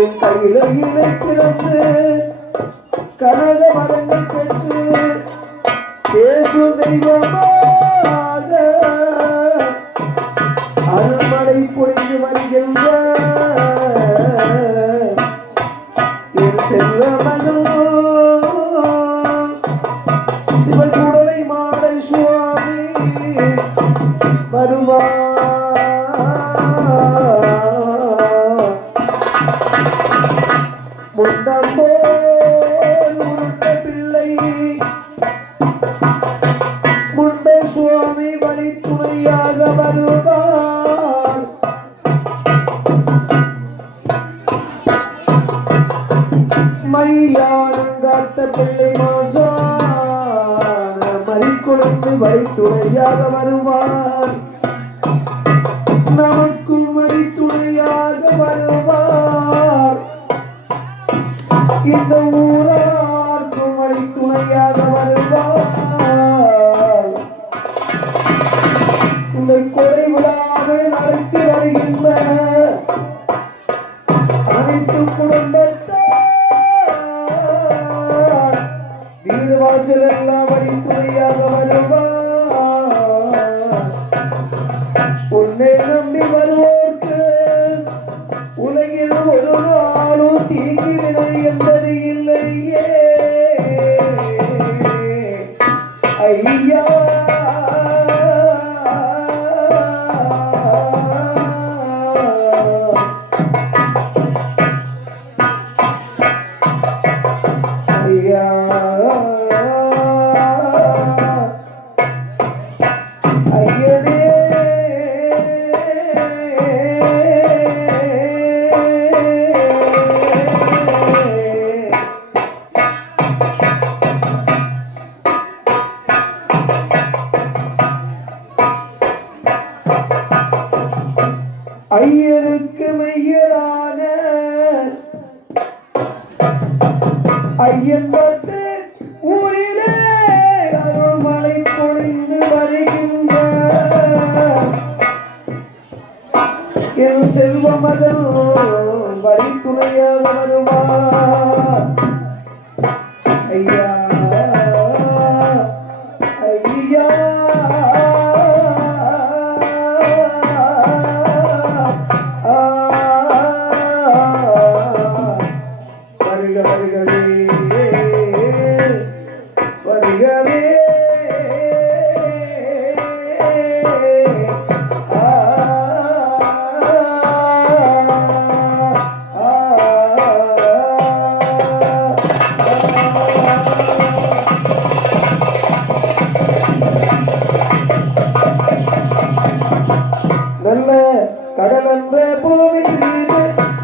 என் கையிலே பிறந்து கனக மரங்கள் பெற்று பேசு தெய்வமாக அருள்மழை பொழிந்து வருகின்ற என் செல்வ மகன் சிவசுடலை மாடை சுவாமி வருவா முண்டம்போ பிள்ளை முண்டை சுவாமி வழி துணையாக வருவார். மையானங்காத்த பிள்ளை மாசான மறி குழந்தை வழி துணையாக வருவார். நமக்கும் வழி துணையாக வருவார். இந்த ஊரார்க்கும் வழி துணையாக வருவார். இந்த கொடை விழாவை நடத்தி வருகின்ற அனைத்து குடும்பத்தார் வீடு வாசல் எல்லாம் வழி துணையாக வருவார். உன்னை நம்பி வருவோர்க்கு உலகில் ஒரு நாளும் தீங்கி வினை என்பது இல்லையே ஐயா. ஐயா ஐயனே ஐயருக்கு மையரான ஐயன் பார்த்து ஊரிலே அருள்மழை பொழிந்து வருகின்ற என் செல்வ மகன் வழி துணையாக வருவார். ஐயா ஐயா வருகவே வருகவே நல்ல கடல் என்ற பூமி மீது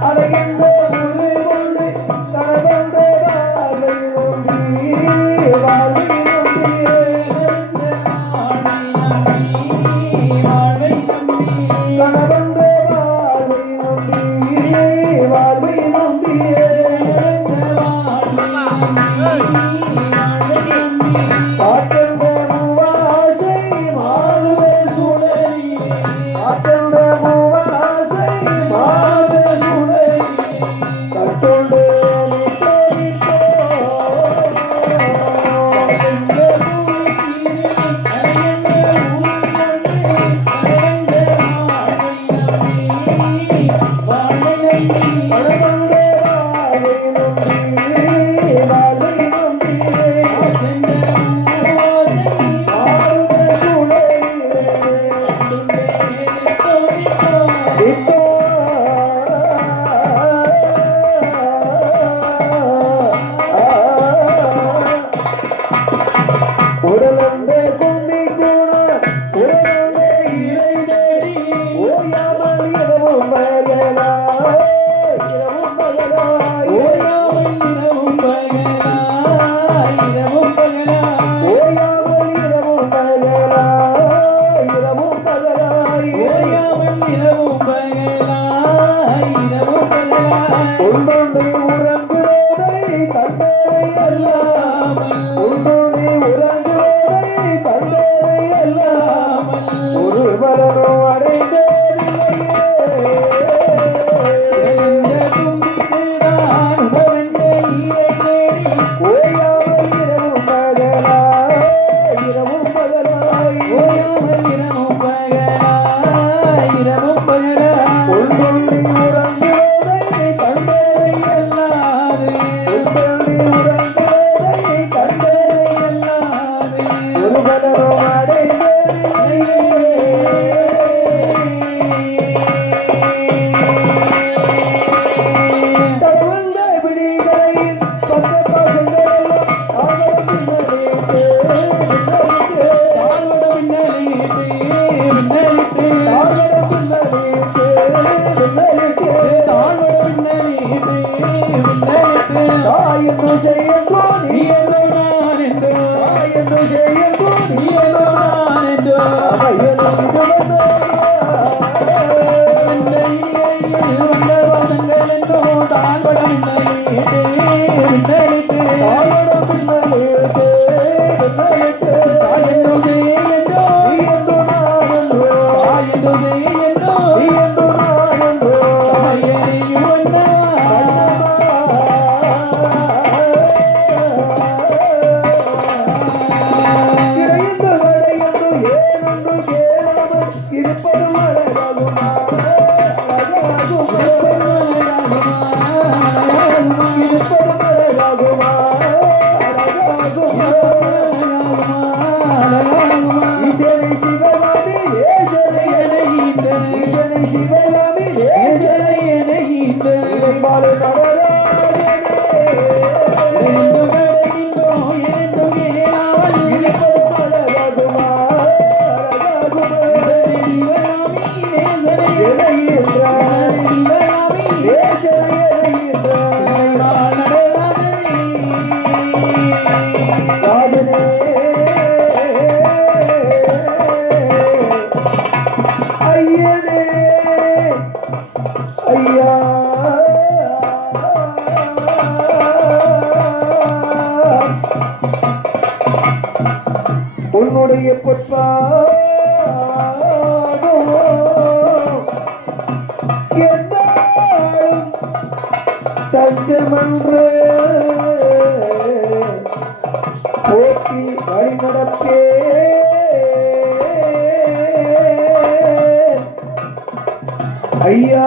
அழகின்ற ஊரு கொண்டு கடவென்ற வாழ்வை நம்பி வாழ்வை நம்பி கடவென்ற வாழ்வை நம்பி வாழ்வை நம்பி காற்றென்ற மூவாசை மாறுவே சுடரி காற்றென்ற மூவாசை மாறு பின்னலிட்டு தாழ்வட பின்னலிட்டு தாயென்று செய்யன்றோ நீ என்னோ நான் என்றோ தாயென்று செய்யன்றோ நீ என்னோ நான் என்றோ அவையனும் இது வந்த வசங்கள் என்னோ தாழ்வட பின்னலிட்டு தாயோட பின்னலிட்டு தாயென்றோ என்றோ என்றோ நான் என்றோ தாயென்றோ என்றோ என்றோ நான் என்றோ ஐயனையும் சிவகாமி பாடு ஐயனே ஐயா உன்னுடைய பொற்பாதம் என்னாலும் தஞ்சமன்று போக்கி வழிநடப்பே ஐயா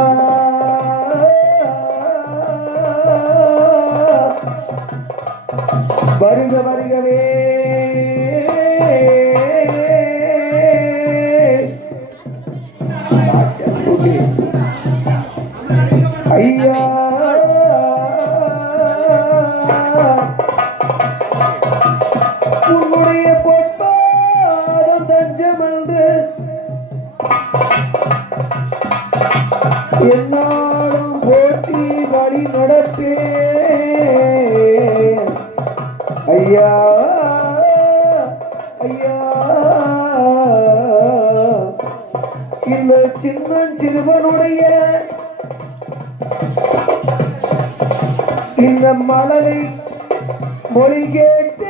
வருக வருகவே ஐயா உன்னுடைய பொற்பாதம் தஞ்சமன்று என்னாலும் போற்றி வழி நடப்பே ஐயா ஐயா இந்த சிறுவனுடைய இந்த மலரை மொழி கேட்டு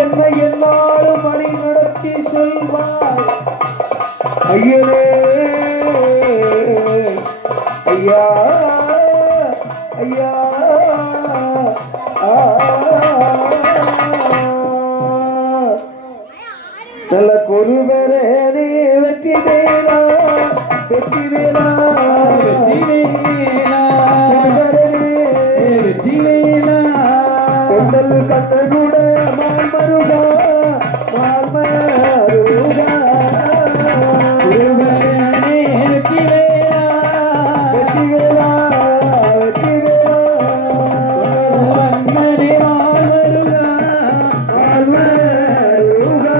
என்னை என்னாலும் வழி நடத்தி சொல்வார் ஐயனே ஐயா ஐயா நல்ல கொருவரே வெற்றி வேலா வெற்றி வேலா வெற்றி வேலா வெற்றி வேலா கொண்டல் கண்ணனுட மால்மருகா மால்மருகா வெற்றி வேலா வெற்றி வேலா வெற்றி வேலா வண்ணனே வாழ்வருகா மால்மருகா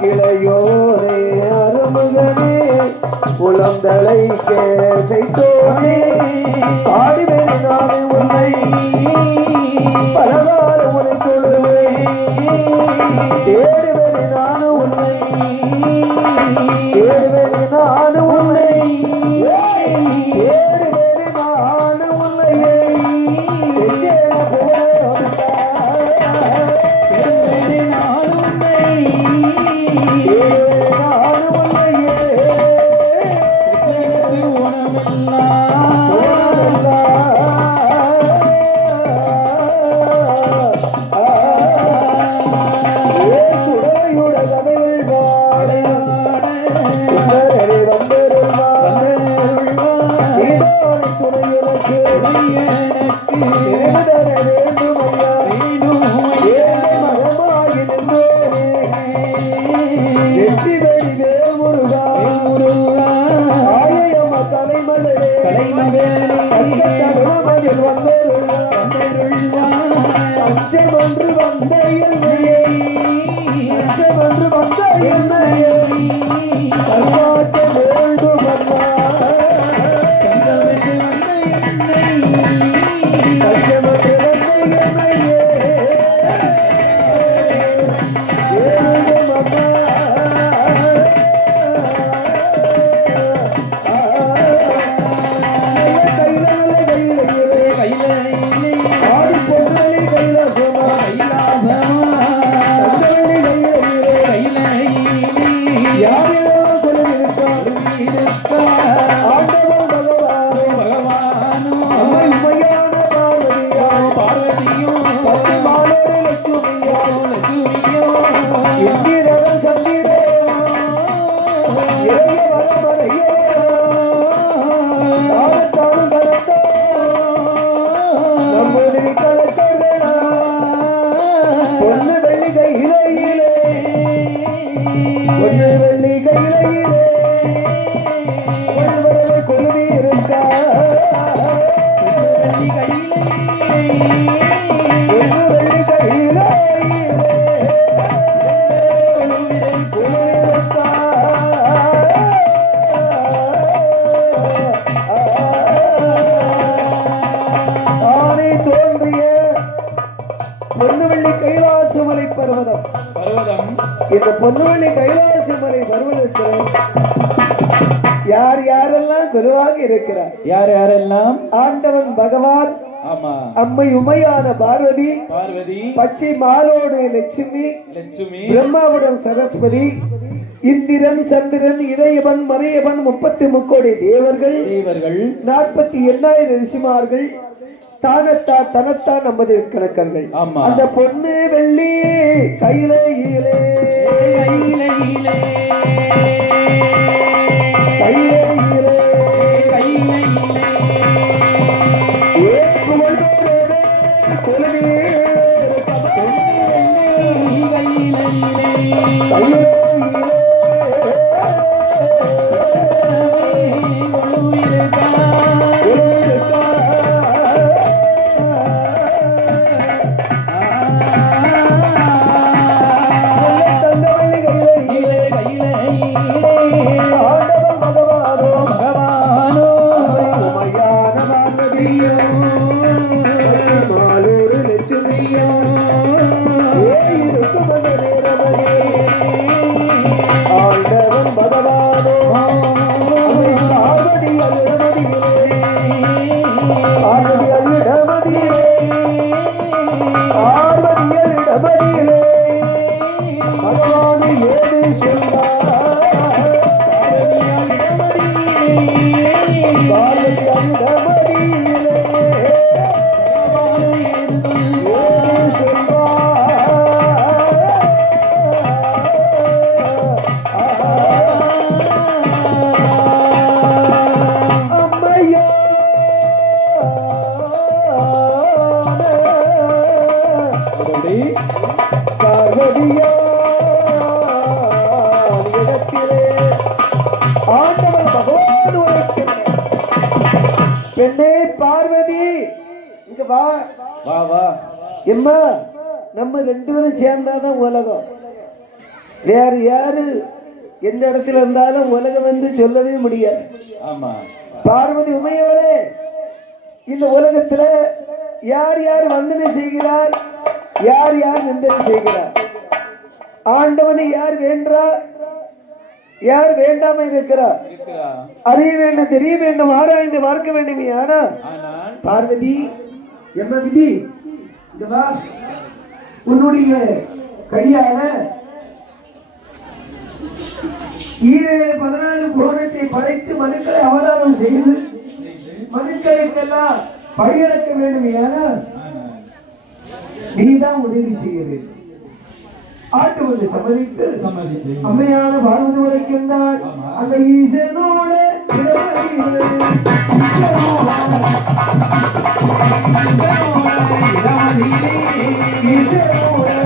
கிளையோரே அருமுகனே புலந்தலை கேசைத்தோனே ஆடிவேன் நானே உன்னை பலவார உன்னை சொல்லுவேன் தேடுவேன் நானும் உன்னை தேடுவேன் நானும் உன்னை தேடுவேன் நானும் உன்னை எச்சேன போல வந்த என்னையே அச்சமென்று வந்த என்னையே காப்பாற்ற வேண்டும் அம்மா தங்கமென்று வந்த என்னை அச்சமென்று வந்த என்னையே வேண்டும் அம்மா இந்த பொன்னுவள்ளி கைலாசமலை வருவதற்கு யார் யாரெல்லாம் குருவாக இருக்கிறார்? யார் யாரெல்லாம்? ஆண்டவன் பகவான், ஆமா, அம்மை உமையான பார்வதி, பச்சை மாலோடு லட்சுமி, பிரம்மாவுடன் சரஸ்வதி, இந்திரன், சந்திரன், இறையவன், மறையவன், 33 தேவர்கள், 48,000 ரிஷிமார்கள், தானத்தா தனத்தா நமது கணக்கர்கள். அந்த பொண்ணு வெள்ளி கையிலே பெண்ணே பார்வதி, இங்க வா வா வா. எம்மா, நம்ம 2 பேரும் சேர்ந்தாதான் உலகம். வேற யாரு எந்த இடத்துல இருந்தாலும் உலகம் என்று சொல்லவே முடியாது. ஆமா, பார்வதி உமையவளே, இந்த உலகத்துல யார் யார் வந்தனை செய்கிறார், யார் யார் நிந்தனை செய்கிறார், ஆண்டவனை யார் வேண்டா, யார் வேண்டாம இருக்கிறார், அறிய வேண்டும், தெரிய வேண்டும், ஆராய்ந்து பார்க்க வேண்டும். ஆனா பார்வதி, என்ன விதி, இங்க வா. உன்னுடைய கையால 14 கோணத்தை படைத்து மனுக்களை அவதாரம் செய்து மனுக்களுக்கெல்லாம் படையெடுக்க வேண்டும். ஏன்னா நீதான் உதவி செய்ய வேண்டும். ஆட்டு வந்து சம்மதித்து அம்மையான பார்வதி உரைக்கின்றார். அந்த ஈசனோட ஈசனோட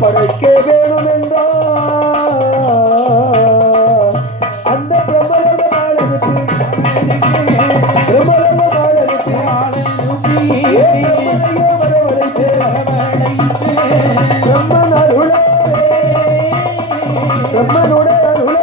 படைக்க வேணும் என்றால் அந்த பிரம்மலோக மாளனுக்கு பிரம்மன் அருளே பிரம்மனோட அருளே பிரம்மனோட அருளே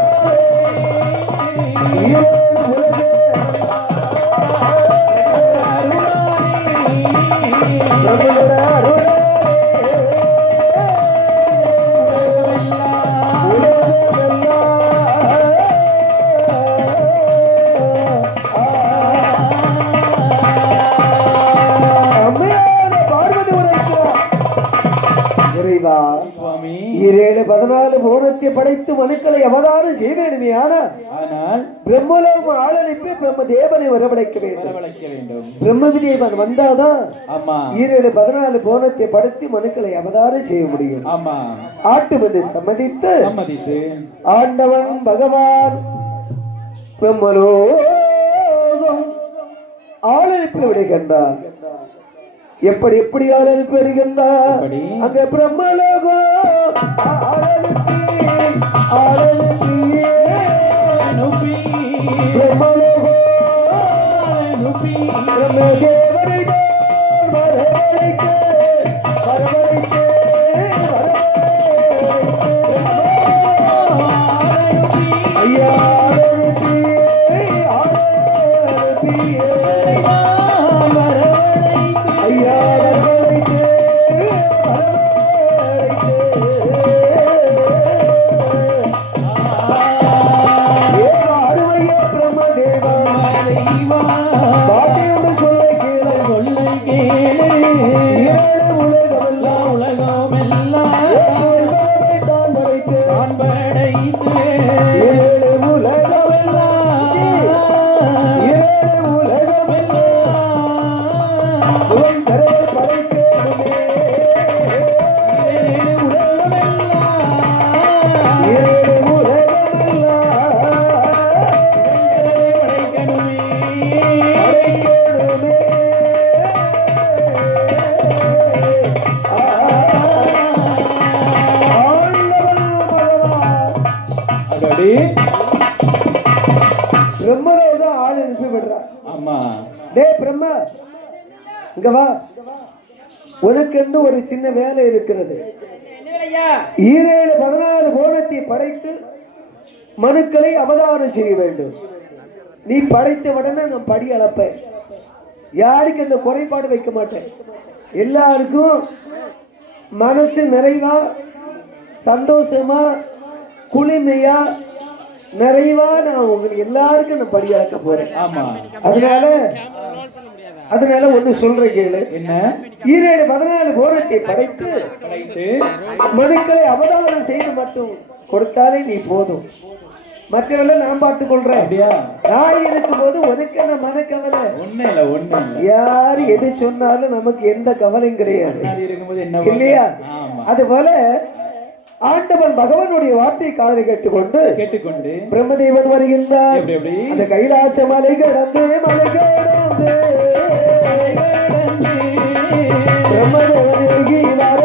ஈரேழு 14 பூரணத்தை படைத்து மனுக்களை அவதாரம் செய்ய வேண்டுமே. ஆனால் பிரம்மலோகம் ஆளனுப்பி பிரம்ம தேவனை வரவழைக்க வேண்டும். பிரம்ம தேவன் வந்தாதான் ஈரேழு 14 பூரணத்தை படைத்து மனுக்களை அவதாரம் செய்ய முடியும். ஆட்டு வந்து சம்மதித்து ஆண்டவன் பகவான் பிரம்மலோகம் ஆளனுப்பி விடுகின்றார். எப்படி எப்படி ஆளனுப்பி விடுகின்றார்? அங்க பிரம்மலோகம் பிரம்மலோகம் ஆள் அனுப்பி விடுறார். டே பிரம்மா இங்க வா, உனக்கு ஒரு சின்ன வேலை இருக்கிறது. ஈரேழு 14 கோணத்தை படைத்து மனுக்களை அவதாரம் செய்ய வேண்டும். நீ படைத்த உடனே நான் படி அளப்பேன். யாருக்கு அந்த குறைபாடு வைக்க மாட்டேன். எல்லாருக்கும் மனசு நிறைவா சந்தோஷமா குளிமையா நிறைவா நான் உங்களுக்கு எல்லாருக்கும் நான் படி அளக்க போறேன். அதனால ஒண்ணு சொல்றேன் கேளு. என்ன? ஈரேழு 14 கோணத்தை படைத்து மனுக்களை அவதாரம் செய்து மட்டும் கொடுத்தாலே நீ போதும். மற்றவெல்லாம் நான் பார்த்துக் கொள்றேன். நான் இருக்கும் போது உனக்கு என்ன மனக்கவலை? யாரு எது சொன்னாலும் நமக்கு எந்த கவலையும் கிடையாது இல்லையா? அது போல ஆண்டவன் பகவானுடைய வார்த்தை காதை கேட்டுக்கொண்டு பிரம்மதேவன் வருகின்றார். அந்த கைலாச மலை கடந்து பிரம்மதேவனுக்கு வர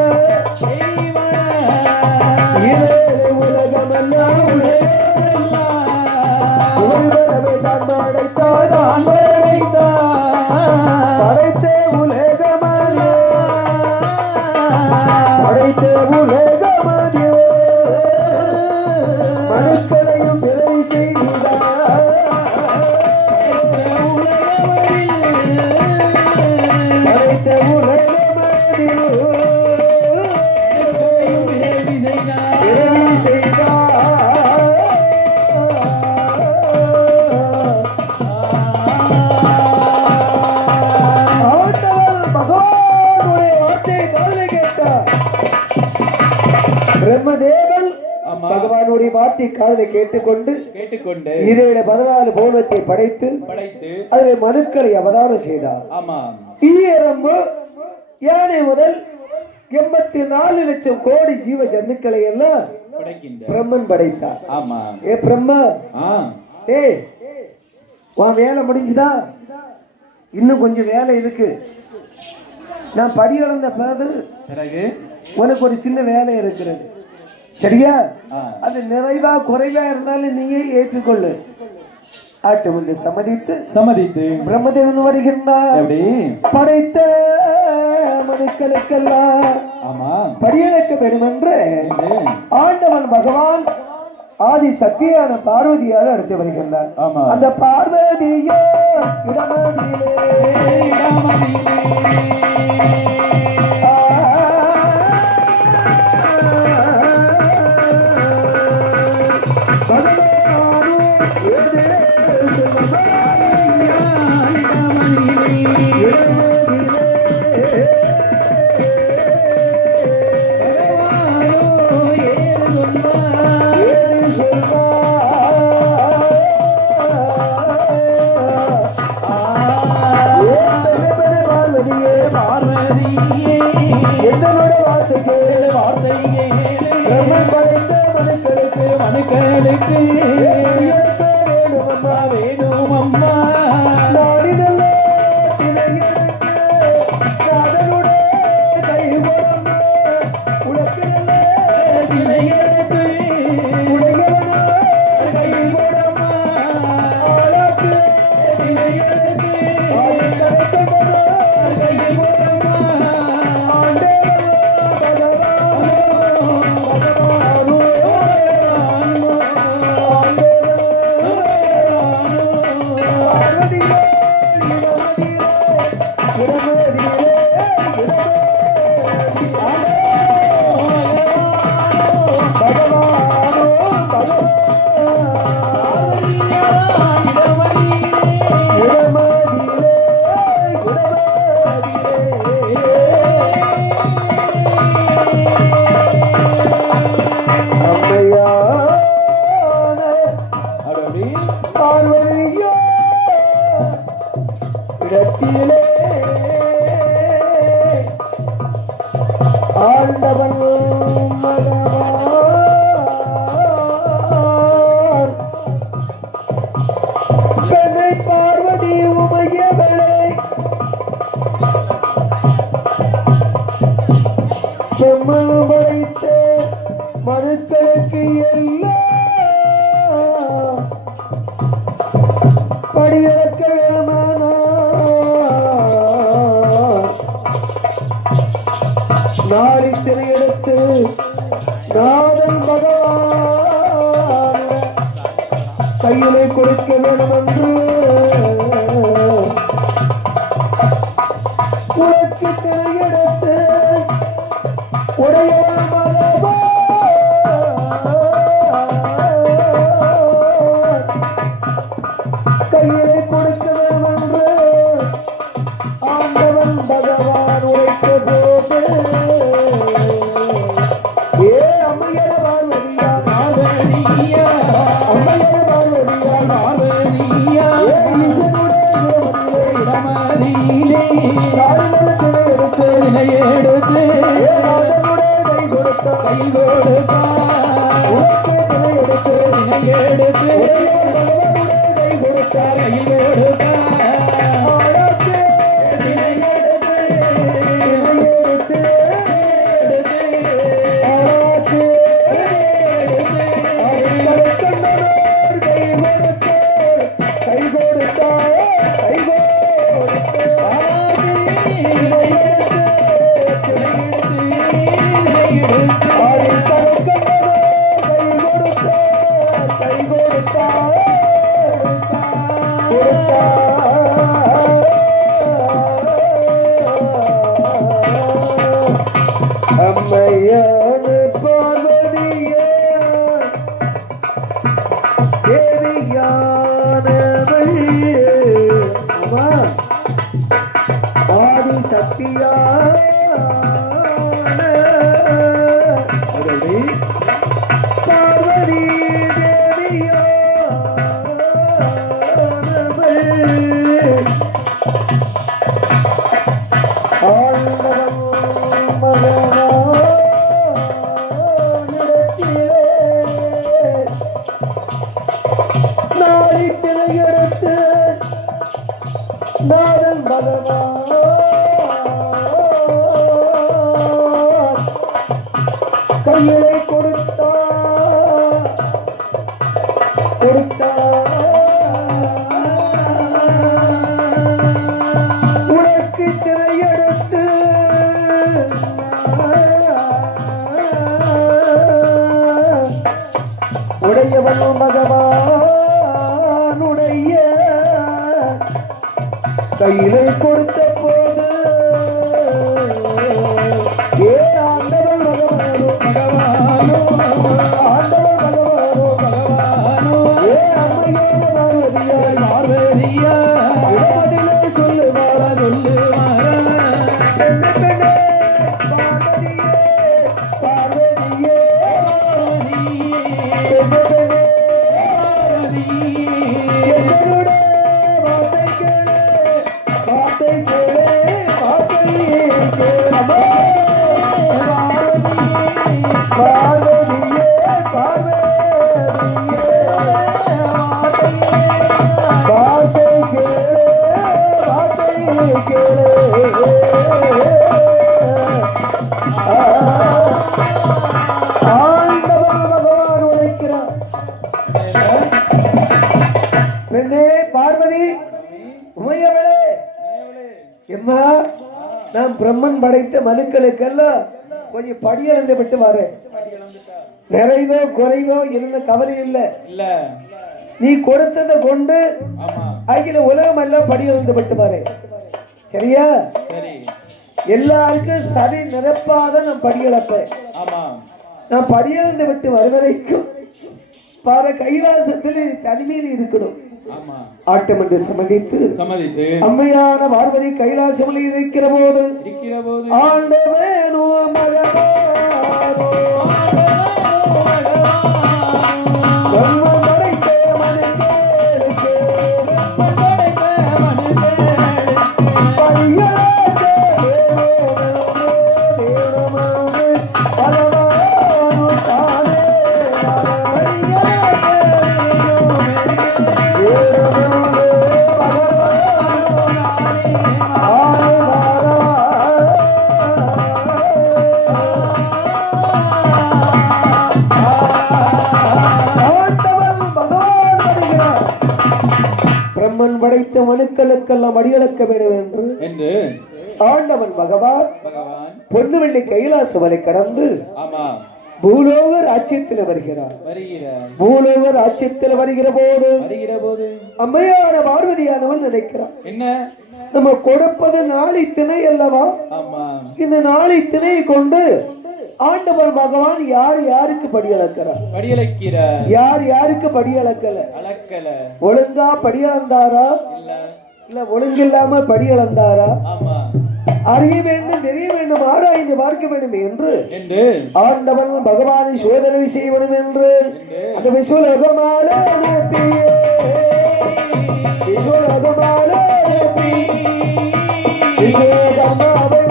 உலகமெல்லாம் படைத்தே உலகமதில் பிரம்மதேவன் ஆமா. பகவானுடைய வார்த்தை காதலை கேட்டுக்கொண்டு கேட்டுக்கொண்டு 14 புவனத்தை படைத்து அதில் மனுக்களை அவதாரம் செய்தார். ஆமா. ஈரம்பு யானை முதல் 84 லட்சம் கோடி ஜீவ ஜந்துக்களை எல்லாம் பிரம்மன் படைத்தார். ஆமா. ஏ பிரம்மா, உன் வேலை முடிஞ்சுதா? இன்னும் கொஞ்சம் வேலை இருக்கு. நான் படி வளர்ந்த பிறகு உனக்கு ஒரு சின்ன வேலை இருக்கிறது, சரியா? அது நிறைவா குறைவா இருந்தாலும் நீங்க ஏற்றுக்கொள்ளு. ஆட்டு வந்து சம்மதித்து பிரம்மதேவன் வருகின்றார். படைத்த மனுக்களுக்கெல்லாம் படியெடுக்க வேண்டும் என்று ஆண்டவன் பகவான் ஆதி சக்தியான பார்வதியால் அடுத்து வருகின்றார். அந்த பார்வதியோ இடமதியிலே ஆண்டவன் கண்ணை பார்வதி உமையவளை செம்மன் படைத்த மனுக்களுக்கு எல்லாம் படியிறக்க வேணுமானா நாளை திரையெடுத்து நாதன் பகவான் கையிலே கொடுக்க வேண்டும் என்று உனக்கு திரையெடுத்து உடையவன் பகவான் கையிலே கொடுக்க வேண்டும் என்று ஆண்டவன் பகவான் உரைத்த போது பார்வதி தேவியோ ஆண்டவன் மகனானிடத்திலே நாளை திரையெடுத்து நாதன் பகவான் கையிலே கொடுத்தா உனக்கு திரையெடுத்து உடையவன் பகவானுடைய கையிலே கொடுத்த போது ஏ ஆண்டவன் பகவானோ ஆண்டவன் பகவானோ ஏ அம்மையோட பார்வதியா இடமதிலே சொல்லுவாரா பெண்ணே பார்வதியே பார்வதி உமையவளே எம்மா நான் பிரம்மன் படைத்த மனுக்களுக்கெல்லாம் கொஞ்சம் படியளந்து விட்டு வரேன். நிறைவோ குறைவோ இருந்த கவலை இல்லை. நீ கொடுத்ததை கொண்டு அகில உலகம் எல்லாம் படியளந்து விட்டு வரேன். சரியா? எல்லாருக்கும் சரி நிரப்பாத நான் படியளப்பேன். நான் படியளந்து விட்டு வருவதைக்கும் பார கைலாசத்தில் தனிமையில் இருக்கணும். ஆட்டம் என்று சம்மதித்து அம்மையான பார்வதி கைலாசமில் இருக்கிற போது ஆண்டவனோ மகவானோ படைத்த மனுக்களுக்கெல்லாம் அடியளக்க வேண்டும் என்று ஆண்டவன் பகவான் பொன்னு வெள்ளி கைலாசமலை கடந்து பூலோகர் ஆட்சியத்தில் வருகிறார். பூலோகர் ஆட்சியத்தில் வருகிற போது அம்மையான பார்வதியானவன் நினைக்கிறான், என்ன நம்ம கொடுப்பது நாளை திணை அல்லவா? இந்த நாளை திணை கொண்டு ஆண்டவர் பகவான் யார் யாருக்கு படியளக்கிறார்? யார் யாருக்கு படியளக்கல? ஒழுங்கா படியளந்தாரா இல்ல ஒழுங்கில்லாம படியளந்தாரா? அறிய வேண்டும், தெரிய வேண்டும், ஆராய்ந்து பார்க்க வேண்டும் என்று ஆண்டவன் பகவானை சோதனை செய்ய வேண்டும் என்று அந்த விசுவலகமான விஸ்வகர்மாவை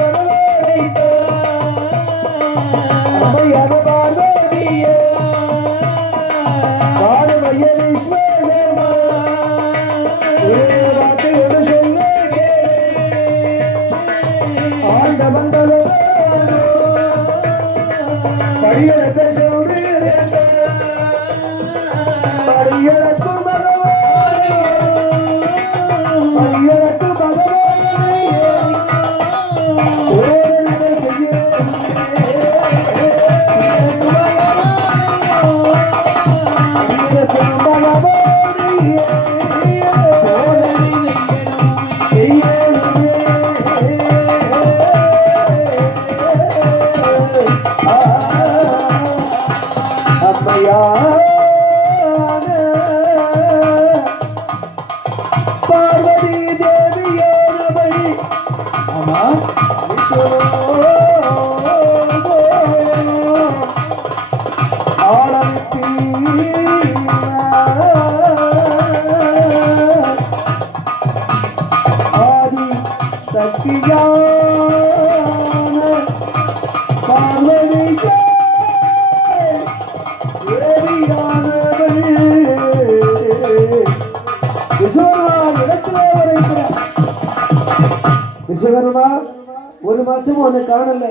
அம்மையான பார்வதிய பார்வைய விஸ்வகர்மா வார்த்தையோடு சொல்ல ஆண்டவன் படியளக்க சொல்றேன் படியளக்கும் பகவான் படியளக்கும் பகவான் சோதனை செய்ய பார்வதி தேவியானவை ஆதி சக்தியான பார்வதிக்கே தேவியானவள் விஸ்வகர்மா இடத்திலே வரைக்கிறார். விஸ்வகர்மா ஒரு மாசம் உன்னை காணல.